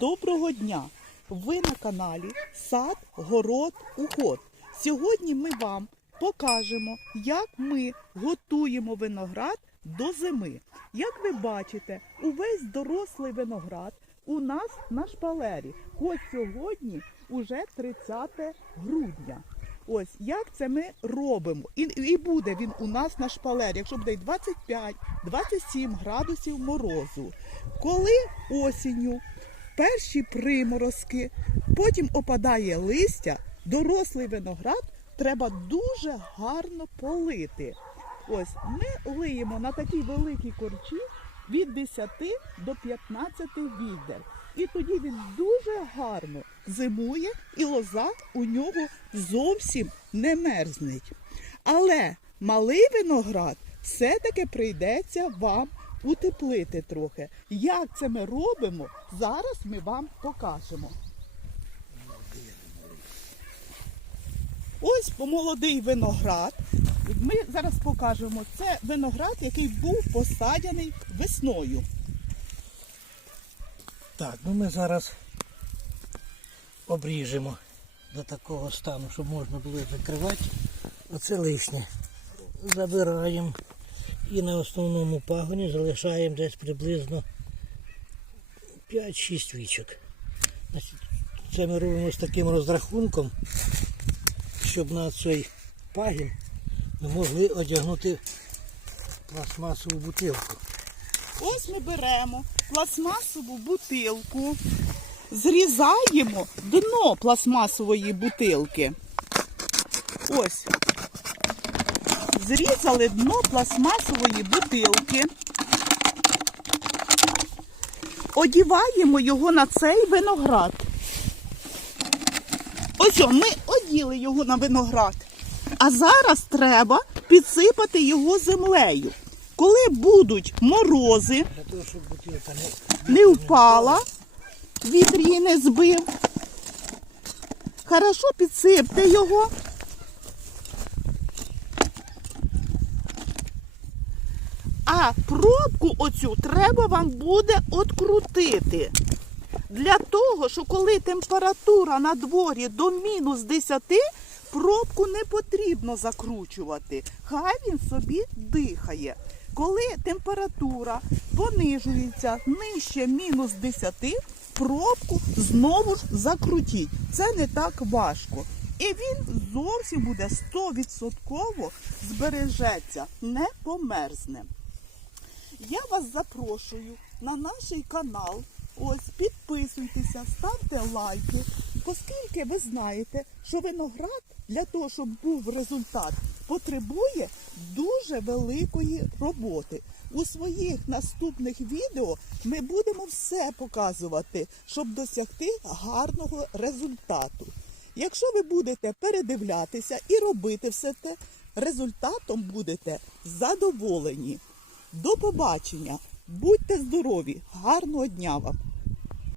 Доброго дня! Ви на каналі Сад, Город, Уход. Сьогодні ми вам покажемо, як ми готуємо виноград до зими. Як ви бачите, увесь дорослий виноград у нас на шпалері. Хоч сьогодні уже 30 грудня. Ось як це ми робимо. І, і буде він у нас на шпалері, якщо буде 25-27 градусів морозу. Коли осінню перші приморозки, потім опадає листя, дорослий виноград треба дуже гарно полити. Ось ми лиємо на такій великій корчі від 10 до 15 відер. І тоді він дуже гарно зимує, і лоза у нього зовсім не мерзнеть. Але малий виноград все-таки прийдеться вам утеплити трохи. Як це ми робимо, зараз ми вам покажемо. Ось молодий виноград. Ми зараз покажемо. Це виноград, який був посадяний весною. Так, ну ми зараз обріжемо до такого стану, щоб можна було закривати. Оце лишнє. Забираємо і на основному пагоні залишаємо десь приблизно 5-6 вічок. Це ми робимо з таким розрахунком, щоб на цей пагін ми могли одягнути пластмасову бутилку. Ось ми беремо пластмасову бутилку, зрізаємо дно пластмасової бутилки. Ось. Зрізали дно пластмасової бутилки. Одіваємо його на цей виноград. Ось ми оділи його на виноград. А зараз треба підсипати його землею. Коли будуть морози, не впала, вітер її не збив. Хорошо підсипте його. А пробку оцю треба вам буде открутити. Для того, що коли температура на дворі до мінус 10, пробку не потрібно закручувати. Хай він собі дихає. Коли температура понижується нижче мінус 10, пробку знову ж закрутіть. Це не так важко. І він зовсім буде 100% збережеться, не померзне. Я вас запрошую на наш канал. Ось підписуйтеся, ставте лайки, оскільки ви знаєте, що виноград для того, щоб був результат, потребує дуже великої роботи. У своїх наступних відео ми будемо все показувати, щоб досягти гарного результату. Якщо ви будете передивлятися і робити все те, результатом будете задоволені. До побачення! Будьте здорові! Гарного дня вам!